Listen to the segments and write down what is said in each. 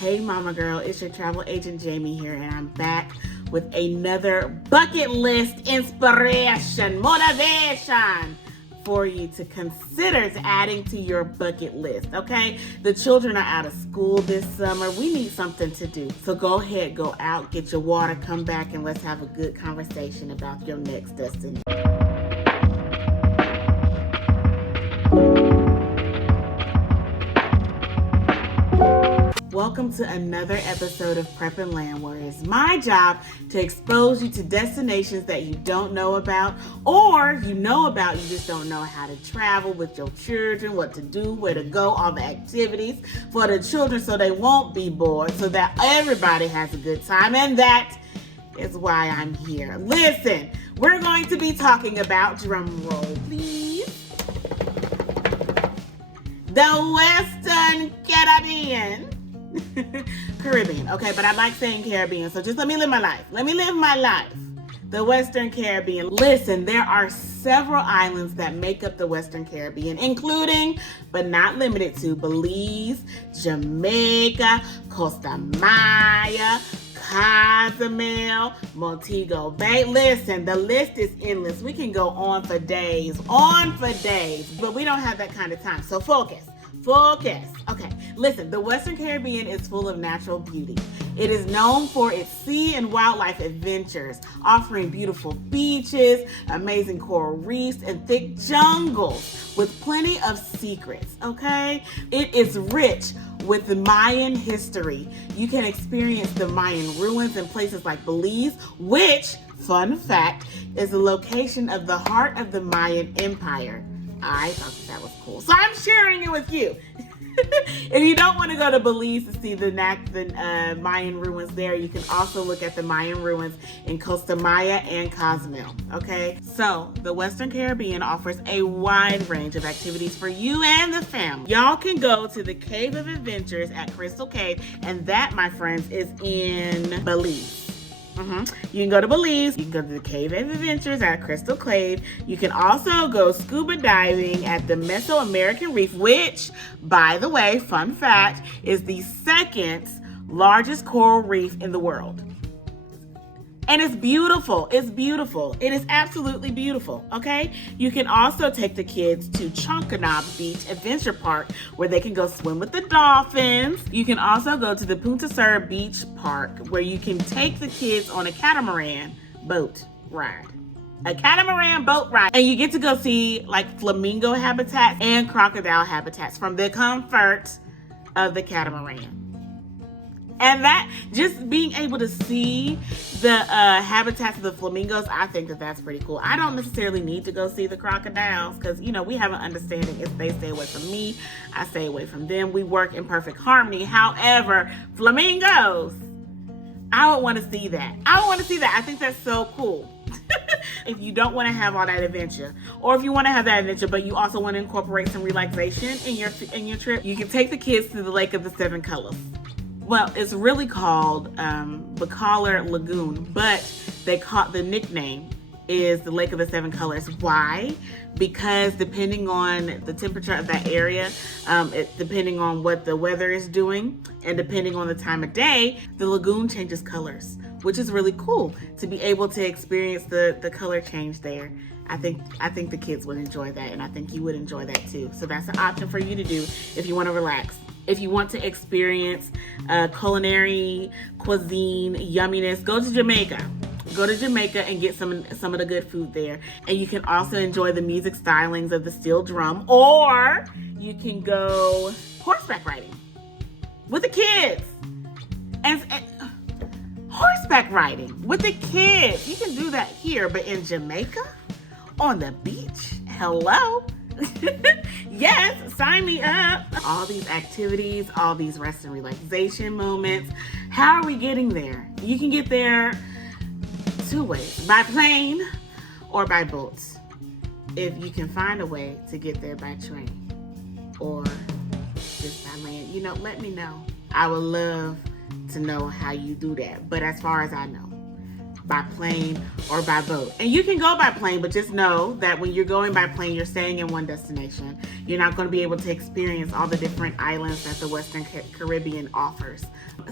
Hey mama girl, it's your travel agent Jamie here, and I'm back with another bucket list inspiration, motivation for you to consider adding to your bucket list, okay? The children are out of school this summer. We need something to do. So go ahead, go out, get your water, come back, and let's have a good conversation about your next destination. Welcome to another episode of Prepandland, where it's my job to expose you to destinations that you don't know about, or you know about, you just don't know how to travel with your children, what to do, where to go, all the activities for the children so they won't be bored, so that everybody has a good time, and that is why I'm here. Listen, we're going to be talking about, drum roll please, the Western Caribbean, okay, but I like saying Caribbean, so just let me live my life. The Western Caribbean. Listen, there are several islands that make up the Western Caribbean, including, but not limited to, Belize, Jamaica, Costa Maya, Cozumel, Montego Bay. Listen, the list is endless. We can go on for days, but we don't have that kind of time, so focus. Okay, listen, the Western Caribbean is full of natural beauty. It is known for its sea and wildlife adventures, offering beautiful beaches, amazing coral reefs, and thick jungles with plenty of secrets, okay? It is rich with the Mayan history. You can experience the Mayan ruins in places like Belize, which, fun fact, is the location of the heart of the Mayan Empire. I thought that was cool, so I'm sharing it with you. If you don't want to go to Belize to see the Mayan ruins there, you can also look at the Mayan ruins in Costa Maya and Cozumel, okay? So, the Western Caribbean offers a wide range of activities for you and the family. Y'all can go to the Cave of Adventures at Crystal Cave, and that, my friends, is in Belize. You can go to Belize, you can go to the Cave of Adventures at Crystal Cave. You can also go scuba diving at the Mesoamerican Reef, which, by the way, fun fact, is the second largest coral reef in the world. And it's beautiful. It is absolutely beautiful, okay? You can also take the kids to Chonkanab Beach Adventure Park, where they can go swim with the dolphins. You can also go to the Punta Sur Beach Park, where you can take the kids on a catamaran boat ride. And you get to go see like flamingo habitats and crocodile habitats from the comfort of the catamaran. And that, just being able to see the habitats of the flamingos, I think that that's pretty cool. I don't necessarily need to go see the crocodiles because, you know, we have an understanding. If they stay away from me, I stay away from them. We work in perfect harmony. However, flamingos, I would want to see that. I think that's so cool. If you don't want to have all that adventure, or if you want to have that adventure, but you also want to incorporate some relaxation in your trip, you can take the kids to the Lake of the Seven Colors. Well, it's really called Bacalar Lagoon, but the nickname is the Lake of the Seven Colors. Why? Because depending on the temperature of that area, depending on what the weather is doing, and depending on the time of day, the lagoon changes colors, which is really cool to be able to experience the color change there. I think the kids would enjoy that, and I think you would enjoy that too. So that's an option for you to do if you want to relax. If you want to experience culinary cuisine yumminess, go to Jamaica. Go to Jamaica and get some of the good food there. And you can also enjoy the music stylings of the steel drum, or you can go horseback riding with the kids. And horseback riding with the kids. You can do that here, but in Jamaica, on the beach, hello. Yes, sign me up. All these activities, all these rest and relaxation moments. How are we getting there? You can get there two ways, by plane or by boat. If you can find a way to get there by train or just by land, let me know. I would love to know how you do that. But as far as I know, by plane or by boat. And you can go by plane, but just know that when you're going by plane, you're staying in one destination. You're not going to be able to experience all the different islands that the Western Caribbean offers.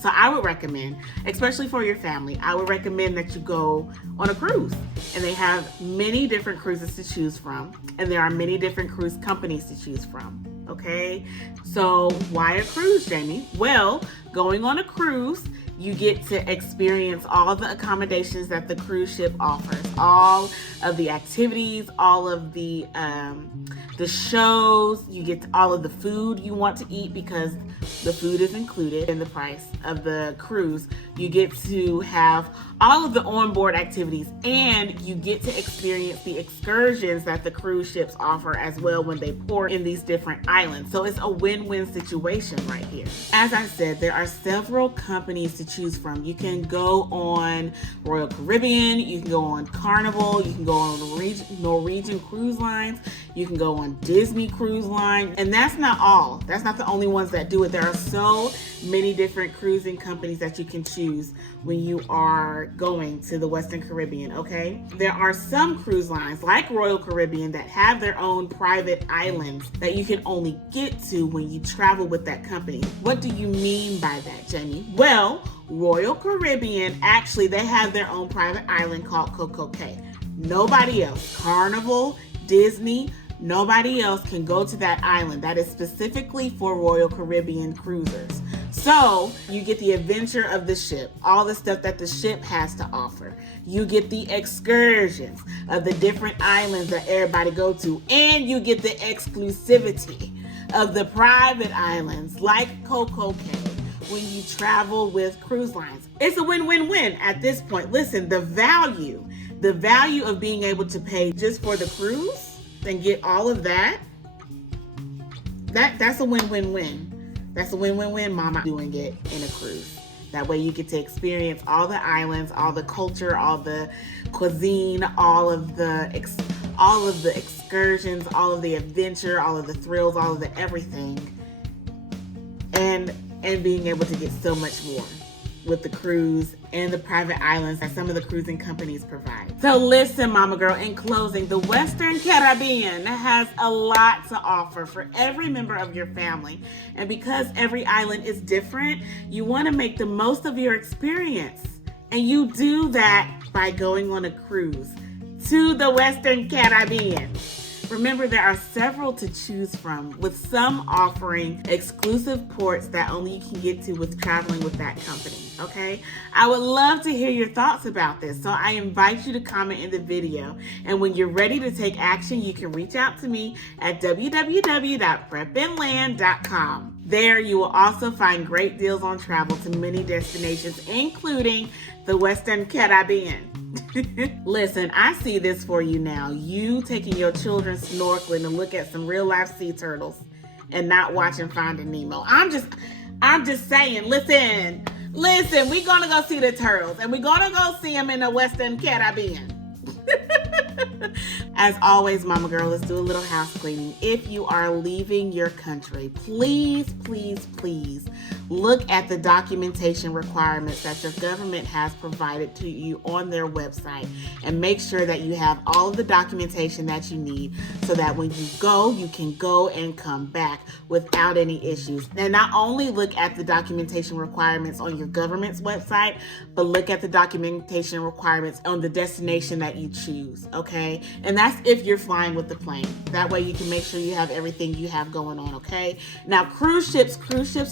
So I would recommend, especially for your family, I would recommend that you go on a cruise. And they have many different cruises to choose from. And there are many different cruise companies to choose from. Okay, so why a cruise, Jamie? Well, going on a cruise, you get to experience all the accommodations that the cruise ship offers, all of the activities, all of the shows. You get all of the food you want to eat because the food is included in the price of the cruise. You get to have all of the onboard activities, and you get to experience the excursions that the cruise ships offer as well when they port in these different islands. So it's a win-win situation right here. As I said, there are several companies to choose from. You can go on Royal Caribbean, you can go on Carnival, you can go on Norwegian Cruise Lines, you can go on Disney Cruise Line, and that's not all. That's not the only ones that do it. There are so many different cruising companies that you can choose when you are going to the Western Caribbean, okay? There are some cruise lines like Royal Caribbean that have their own private islands that you can only get to when you travel with that company. What do you mean by that, Jamie? Well, Royal Caribbean, actually, they have their own private island called Coco Cay. Nobody else, Carnival, Disney, nobody else can go to that island. That is specifically for Royal Caribbean cruisers. So you get the adventure of the ship, all the stuff that the ship has to offer. You get the excursions of the different islands that everybody go to, and you get the exclusivity of the private islands like Coco Cay when you travel with cruise lines. It's a win-win-win at this point. Listen, the value of being able to pay just for the cruise and get all of that's a win-win-win. That's a win-win-win, Mama, doing it in a cruise. That way you get to experience all the islands, all the culture, all the cuisine, all of the excursions, all of the adventure, all of the thrills, all of the everything. And being able to get so much more with the cruise and the private islands that some of the cruising companies provide. So listen, Mama Girl, in closing, the Western Caribbean has a lot to offer for every member of your family. And because every island is different, you want to make the most of your experience. And you do that by going on a cruise to the Western Caribbean. Remember, there are several to choose from, with some offering exclusive ports that only you can get to with traveling with that company, okay? I would love to hear your thoughts about this, so I invite you to comment in the video. And when you're ready to take action, you can reach out to me at www.prepandland.com. There, you will also find great deals on travel to many destinations, including the Western Caribbean. Listen, I see this for you now. You taking your children snorkeling to look at some real life sea turtles and not watching Finding Nemo. I'm just saying, listen, we're gonna go see the turtles and we're gonna go see them in the Western Caribbean. As always, Mama Girl, let's do a little house cleaning. If you are leaving your country, please, please, please look at the documentation requirements that your government has provided to you on their website and make sure that you have all of the documentation that you need so that when you go, you can go and come back without any issues. And not only look at the documentation requirements on your government's website, but look at the documentation requirements on the destination that you choose, okay? And that's if you're flying with the plane. That way you can make sure you have everything you have going on, okay? Now, cruise ships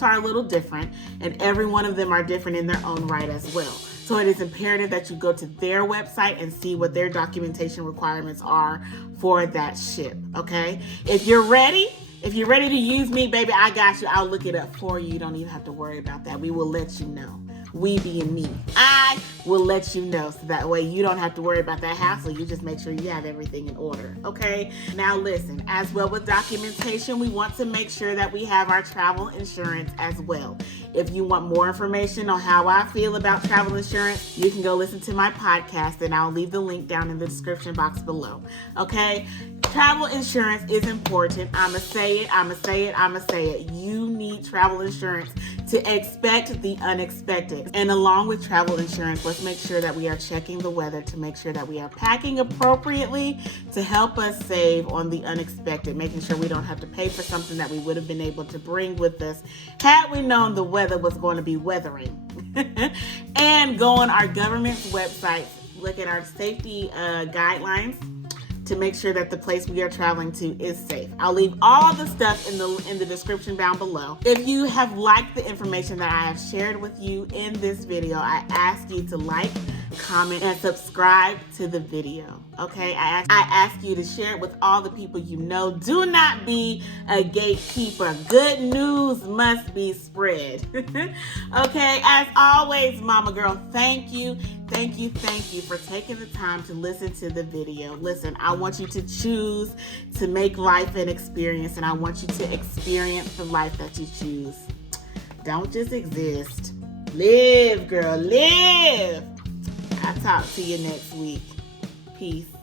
are a little different, and every one of them are different in their own right as well. So it is imperative that you go to their website and see what their documentation requirements are for that ship, okay? If you're ready to use me, baby, I got you. I'll look it up for you. You don't even have to worry about that. We will let you know. We being me. I will let you know so that way you don't have to worry about that hassle. You just make sure you have everything in order, okay? Now listen, as well with documentation, we want to make sure that we have our travel insurance as well. If you want more information on how I feel about travel insurance, you can go listen to my podcast and I'll leave the link down in the description box below, okay? Travel insurance is important. I'ma say it. You need travel insurance to expect the unexpected. And along with travel insurance, let's let's make sure that we are checking the weather to make sure that we are packing appropriately to help us save on the unexpected, making sure we don't have to pay for something that we would have been able to bring with us had we known the weather was going to be weathering. And go on our government's websites, look at our safety guidelines to make sure that the place we are traveling to is safe. I'll leave all the stuff in the description down below. If you have liked the information that I have shared with you in this video, I ask you to like, comment, and subscribe to the video, okay? I ask you to share it with all the people you know. Do not be a gatekeeper. Good news must be spread. Okay, as always, Mama Girl, thank you for taking the time to listen to the video. Listen, I want you to choose to make life an experience, and I want you to experience the life that you choose. Don't just exist. Live, girl, live. I'll talk to you next week. Peace.